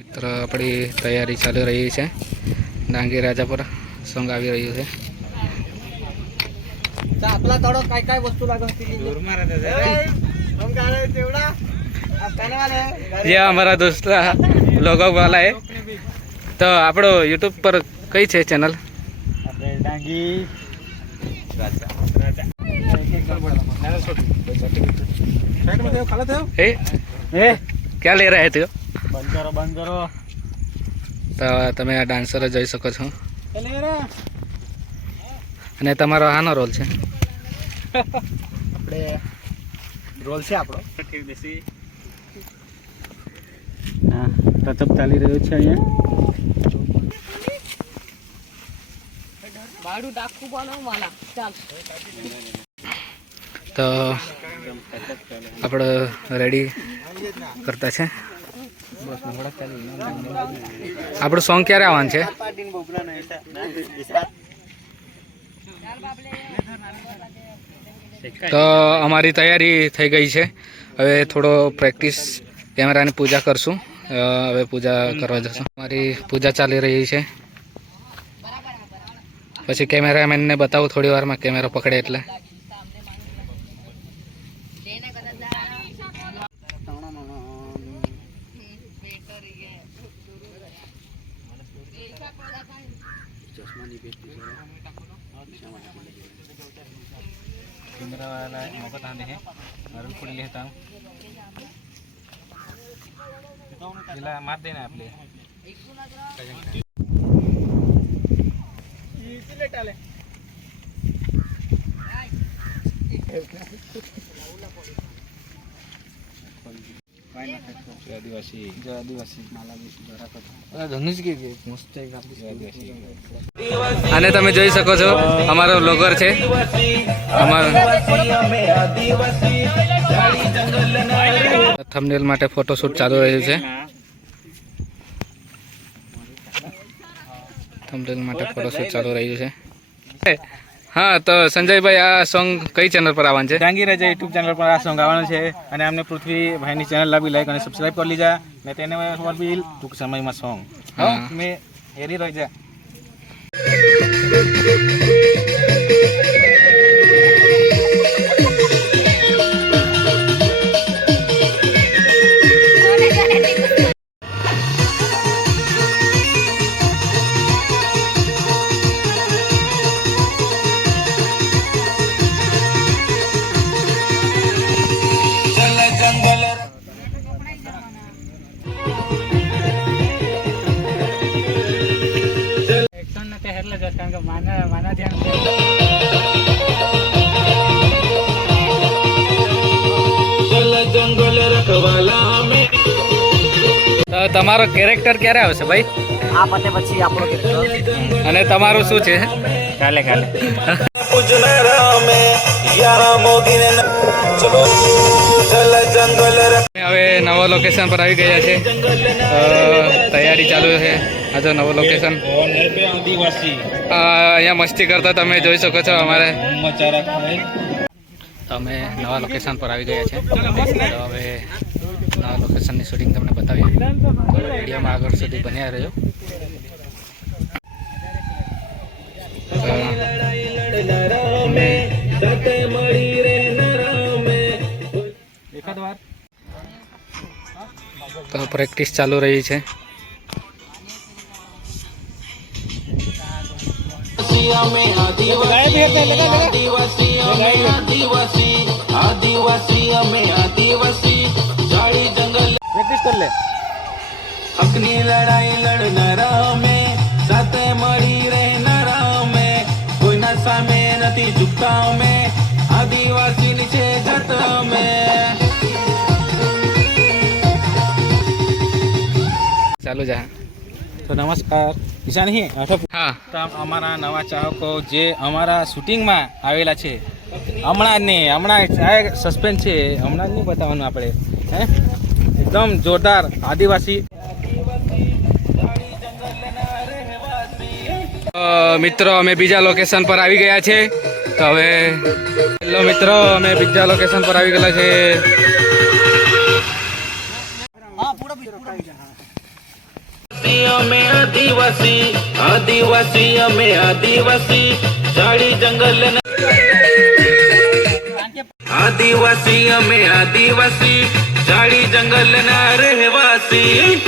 મિત્ર આપણી તૈયારી ચાલી રહી છે. ડાંગી રાજા પર સોંગ આવી રહ્યું છે. જે અમારા દોસ્ત લોગો વાલા है તો આપણો યુટ્યુબ પર કઈ છે ચેનલ? ડાંગી क्या ले रहे थे? બંધ કરો તો તમે આ ડાન્સર જોઈ શકો છો અને તમારો આનો રોલ છે. આપણે રોલ છે આપણો હા ટચઅપ ચાલી રહ્યો છે અહીંયા. તો આપણે રેડી કરતા છે. આપણું સોંગ ક્યારે આવવાનું છે? તો અમારી તૈયારી થઈ ગઈ છે. હવે થોડો પ્રેક્ટિસ કેમેરાની પૂજા કરશું. હવે પૂજા કરવા જશું. અમારી પૂજા ચાલી રહી છે. પછી કેમેરામેનને બતાવું થોડી વારમાં કેમેરો પકડે એટલે. कैमरा वाला मौका आने हैं और फुल लेता हूँ जिला मार देना आप ले અને તમે જોઈ શકો છો અમારો બ્લોગર છે. થંબનેલ માટે ફોટોશૂટ ચાલુ રહ્યું છે. થંબનેલ માટે ફોટોશૂટ ચાલુ રહ્યું છે. હા તો સંજયભાઈ આ સોંગ કઈ ચેનલ પર આવવાનું છે? ડાંગી રાજા યુટ્યુબ ચેનલ પર આ સોંગ આવવાનું છે અને અમને પૃથ્વી ભાઈની ચેનલ બી લાઈક અને સબસ્ક્રાઇબ કરી લીજા ને તેને પર બી ટૂંક સમયમાં સોંગ હા મેં હેરી રહી જા. તમારો કેરેક્ટર ક્યારે આવશે ભાઈ? આ પતે પછી આપણો કેરેક્ટર. અને તમારું શું છે? કાલે કાલે હવે નવા લોકેશન પર આવી ગયા છે. તૈયારી ચાલુ છે. આ જો નવો લોકેશન. અહીંયા મસ્તી કરતા તમે જોઈ શકો છો. અમારે અમે નવા લોકેશન પર આવી ગયા છે. તો હવે નવા લોકેશનની શૂટિંગ તમને બતાવીએ. વિડીયોમાં આગળ સુધી બન્યા રહેજો. તો પ્રેક્ટિસ ચાલુ રહી છે. પ્રેક્ટિસ કર લે. અગ્નિ લડાઈ લડનારા અમે સાથે મળી રહેનારા અમે કોઈના સામે નથી ઝુકતા અમે આદિવાસી નીચે જતા અમે. ચાલુ જા. તો નમસ્કાર ઈશા નહીં હા અમારા નવા ચાહકો જે અમારા શૂટિંગમાં આવેલા છે હમણાં સસ્પેન્સ છે હમણાં જ નહીં બતાવવાનું આપણે હે એકદમ જોરદાર આદિવાસી મિત્રો અમે બીજા લોકેશન પર આવી ગયા છે. તો હવે હેલો મિત્રો અમે બીજા લોકેશન પર આવી ગયેલા છે. અમે આદિવાસી આદિવાસી અમે આદિવાસી ઝાડી જંગલ આદિવાસી અમે આદિવાસી ઝાડી જંગલ ના રહેવાસી